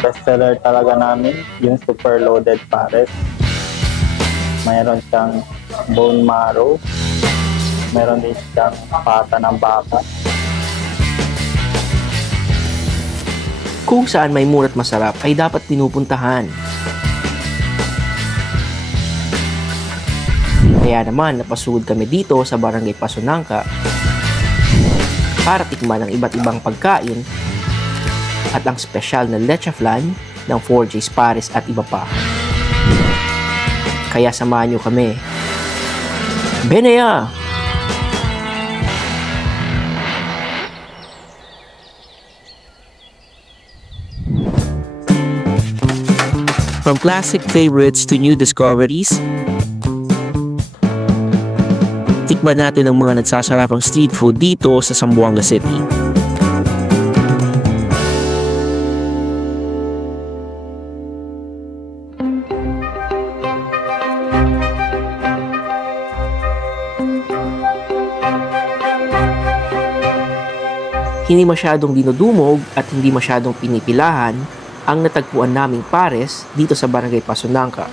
Bestseller talaga namin, yung super loaded pares. Mayroon siyang bone marrow. Meron din siyang pata ng baka. Kung saan may mura't masarap ay dapat pinupuntahan. Kaya naman napasugod kami dito sa Barangay Pasunangka para tikman ang iba't ibang pagkain at ang spesyal na leche flan ng 4J's Pares at iba pa. Kaya samahan nyo kami. Benaya! From classic favorites to new discoveries, tikman natin ang mga nagsasarapang street food dito sa Zamboanga City. Hindi masyadong dinudumog at hindi masyadong pinipilahan ang natagpuan naming pares dito sa Barangay Pasunangka.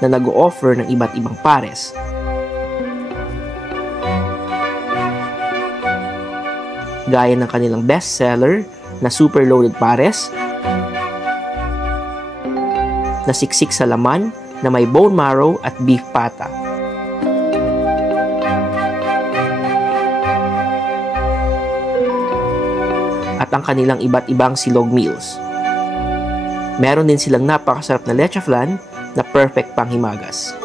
Na nag-o-offer ng iba't ibang pares. Gaya ng kanilang bestseller na super loaded pares, na siksik sa laman na may bone marrow at beef pata. At ang kanilang iba't ibang silog meals. Meron din silang napakasarap na leche flan na perfect panghimagas.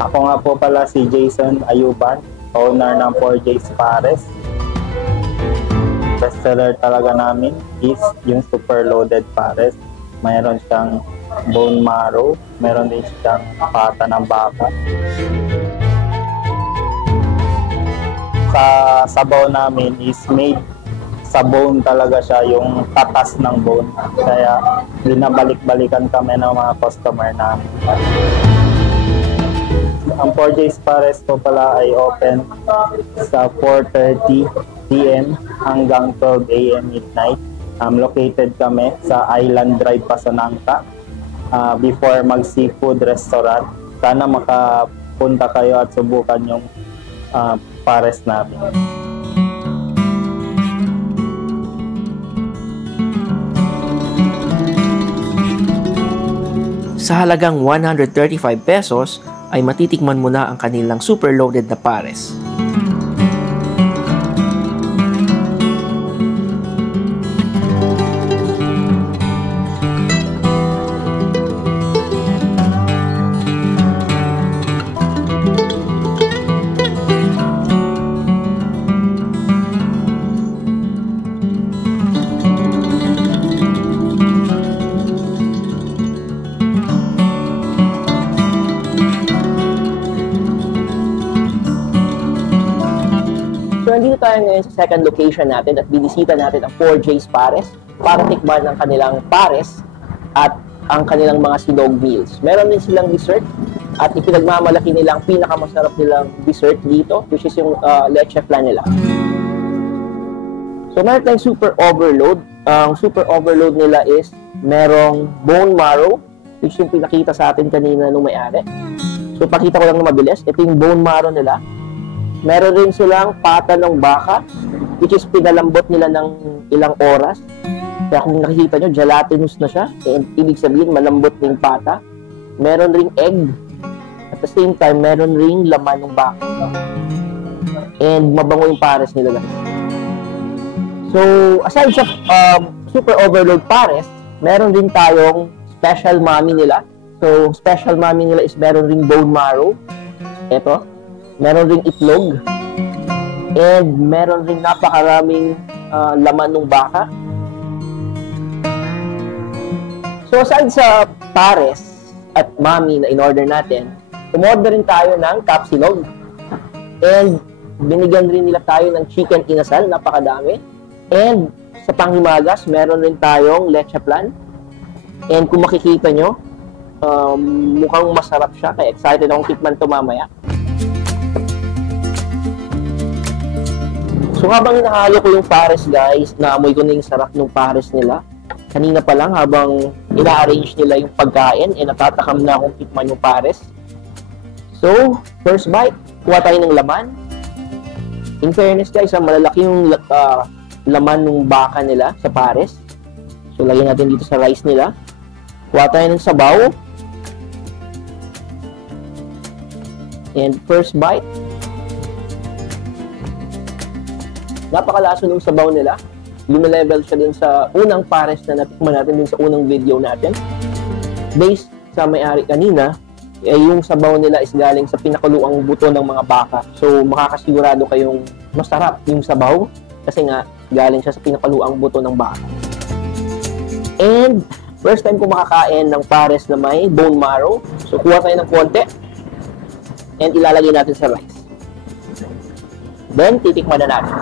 Ako nga po pala si Jason Ayuban, owner ng 4J's Pares. Bestseller talaga namin is yung super loaded pares. Mayroon siyang bone marrow, meron din siyang pata ng baka. Sa sabaw namin is made sa bone talaga siya, yung tatas ng bone. Kaya binabalik-balikan kami ng mga customer namin. Ang 4J's Pares po pala ay open sa 4:30 p.m. hanggang 12 a.m. midnight. Located kami sa Island Drive, Pasunangka, before mag-seafood restaurant. Sana makapunta kayo at subukan yung pares namin. Sa halagang 135 pesos ay matitikman mo na ang kanilang super loaded na pares. So, nandito tayo ngayon sa second location natin at binisita natin ang 4J's Pares para tikman ang kanilang pares at ang kanilang mga silog meals. Meron din silang dessert at ipinagmamalaki nilang pinakamasarap nilang dessert dito, which is yung leche flan nila. So, meron tayong super overload. Ang super overload nila is merong bone marrow, which yung pinakita sa atin kanina nung may-ari. So, pakita ko lang na mabilis. Ito yung bone marrow nila. Meron rin silang pata ng baka, which is pinalambot nila ng ilang oras. Kaya kung nakikita nyo, gelatinous na siya. Ibig sabihin, malambot na yung pata. Meron ring egg. At the same time, meron ring laman ng baka. And mabango yung pares nila. So, aside sa super overload pares, meron din tayong special mommy nila. So, special mommy nila is meron ring bone marrow. Ito. Meron ring itlog, and meron ring napakaraming laman ng baka. So, aside sa pares at mami na in-order natin, umorder rin tayo ng kapsilog. And binigyan rin nila tayo ng chicken inasal, napakadami. And sa panghimagas, meron rin tayong leche flan. And kung makikita nyo, mukhang masarap siya. Kaya excited akong tikman ito mamaya. So habang hinahalo ko yung pares guys, naamoy ko na yung sarap ng pares nila. Kanina pa lang habang ina-arrange nila yung pagkain, natatakam na akong tikman yung pares. So, first bite, kuha tayo ng laman. In fairness guys, malalaki yung laman ng baka nila sa pares. So, lagyan natin dito sa rice nila. Kuha tayo ng sabaw. And first bite. Napakalaso ng sabaw nila. Lumilevel siya din sa unang pares na natikman natin din sa unang video natin. Based sa may-ari kanina, yung sabaw nila is galing sa pinakuluang buto ng mga baka. So, makakasigurado kayong masarap yung sabaw kasi nga galing siya sa pinakaluang buto ng baka. And first time ko makakain ng pares na may bone marrow. So, kuha tayo ng konti and ilalagay natin sa rice. Then, titikman na natin.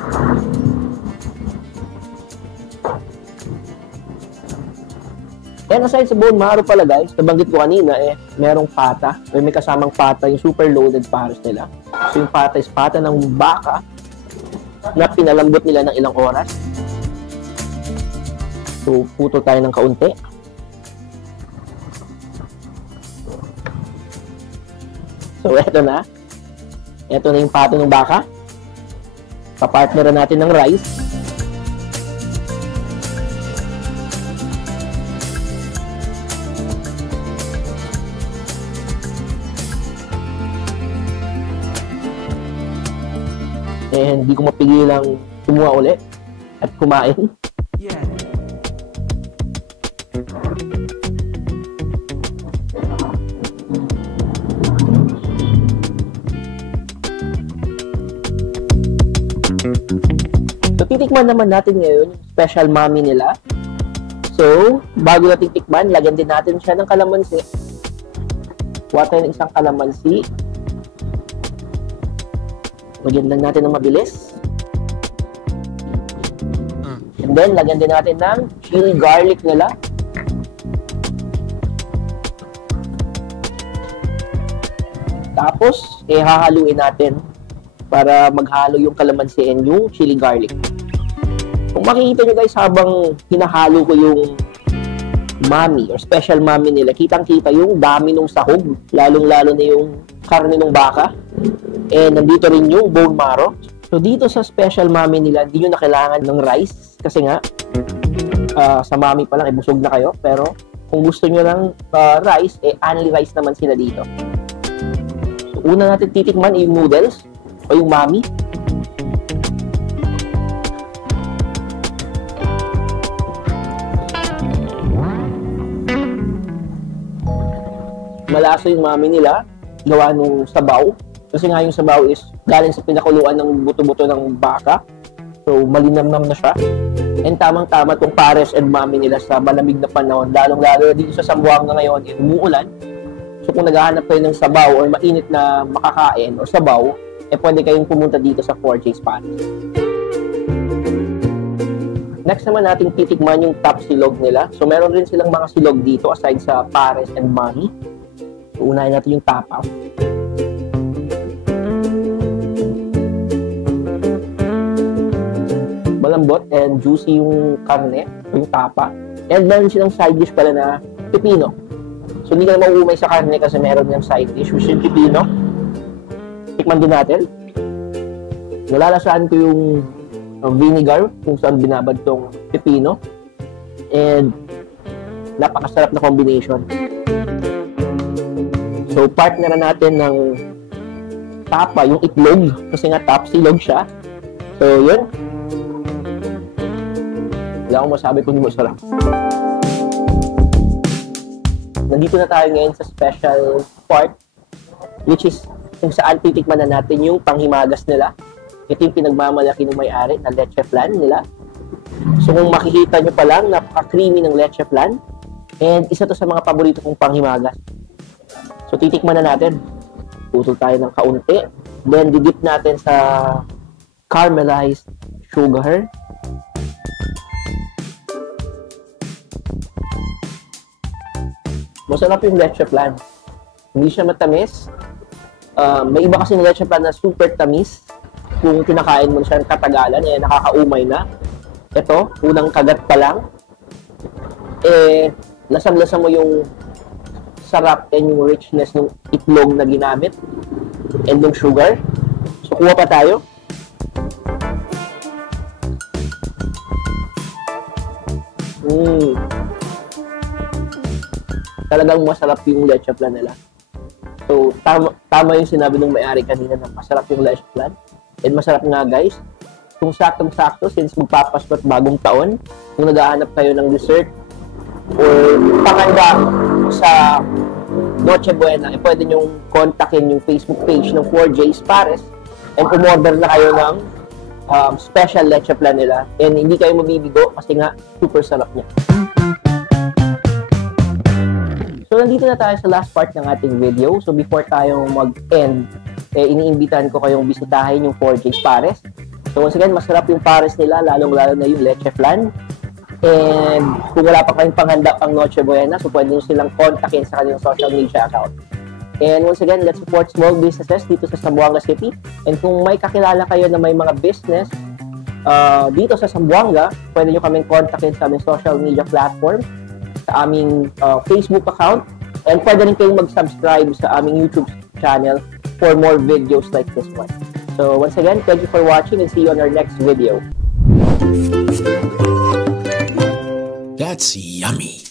And aside sa bone marrow pala guys, nabanggit ko kanina merong pata, may kasamang pata, yung super loaded pares nila. So yung pata is pata ng baka na pinalambot nila ng ilang oras. So puto tayo ng kaunti. So eto na. Eto na yung pata ng baka. Papartneran natin ng rice. And hindi ko mapigilang kumuha ulit at kumain. Yeah. So, titikman naman natin ngayon yung special mami nila. So, bago natin tikman, lagyan din natin siya ng kalamansi. Kuha tayo ng isang kalamansi. Lagyan lang natin ng mabilis. And then, lagyan din natin ng chili garlic nila. Tapos, hahaluin natin para maghalo yung kalamansi and yung chili garlic. Kung makikita nyo guys, habang hinahalo ko yung mami or special mami nila, kitang-kita yung dami ng sahog, lalong-lalo na yung karne ng baka. And nandito rin yung bone marrow. So dito sa special mami nila, hindi nyo na kailangan ng rice kasi nga sa mami pa lang busog na kayo. Pero kung gusto nyo ng rice, only rice naman sila dito. So una natin titikman yung noodles o yung mami. Malaso yung mami nila, gawa nung sabaw. Kasi nga yung sabaw is galing sa pinakuluan ng buto-buto ng baka. So, malinamnam na siya. And tamang-tama itong pares and mami nila sa malamig na panahon. Lalong-lalo dito sa Zamboanga ngayon, umuulan. So, kung naghahanap kayo ng sabaw o mainit na makakain o sabaw, pwede kayong pumunta dito sa 4J's Pares. Next naman nating titikman yung top silog nila. So, meron rin silang mga silog dito aside sa pares and mami. So, unahin natin yung tapa. Malambot and juicy yung karne, yung tapa. And meron silang side dish pala na pipino. So, hindi ka na mauumay sa karne kasi meron yung side dish, which is pipino. Tikman din natin. Nalalasaan ko yung vinegar kung saan binabad tong pipino. And napakasarap na combination. So, partner na natin ng tapa, yung itlog. Kasi nga top silog siya. So, yun. Wala akong masabi kung masarap. Nandito na tayo ngayon sa special part, which is kung saan titikman na natin yung panghimagas nila. Ito yung pinagmamalaki ng may-ari na leche flan nila. So kung makikita nyo pa lang, napaka-creamy ng leche flan. And isa to sa mga paborito kong panghimagas. So titikman na natin. Putol tayo ng kaunti. Then didip natin sa caramelized sugar. Masarap yung leche flan. Hindi siya matamis. May iba kasing leche flan na super tamis. Kung kinakain mo siya ng katagalan, nakakaumay na. Ito, unang kagat pa lang, lasang-lasa mo yung sarap and yung richness ng itlog na ginamit and yung sugar. So, kuha pa tayo. Talagang masarap yung leche flan nila. So, tama yung sinabi ng may-ari kanina na masarap yung leche flan. And masarap nga guys. Kung saktong-sakto, since magpapasko at bagong taon, kung naghahanap kayo ng dessert or panganda sa Noche Buena, pwede nyong kontakin yung Facebook page ng 4J's Pares and umorder na kayo ng special leche flan nila. And hindi kayo mabibigo kasi nga super sarap niya. So, nandito na tayo sa last part ng ating video. So, before tayo mag-end, iniimbitahan ko kayong bisitahin yung 4J's Pares. So, once again, masarap yung pares nila, lalong-lalo na yung leche flan. And kung wala pa kayong panghanda pang Noche Buena, so pwede nyo silang kontakin sa kanilang social media account. And once again, let's support small businesses dito sa Zamboanga City. And kung may kakilala kayo na may mga business dito sa Zamboanga, pwede nyo kaming kontakin sa aming social media platform, sa aming Facebook account, and pwede rin kayong mag-subscribe sa aming YouTube channel for more videos like this one. So once again, thank you for watching and see you on our next video. That's yummy.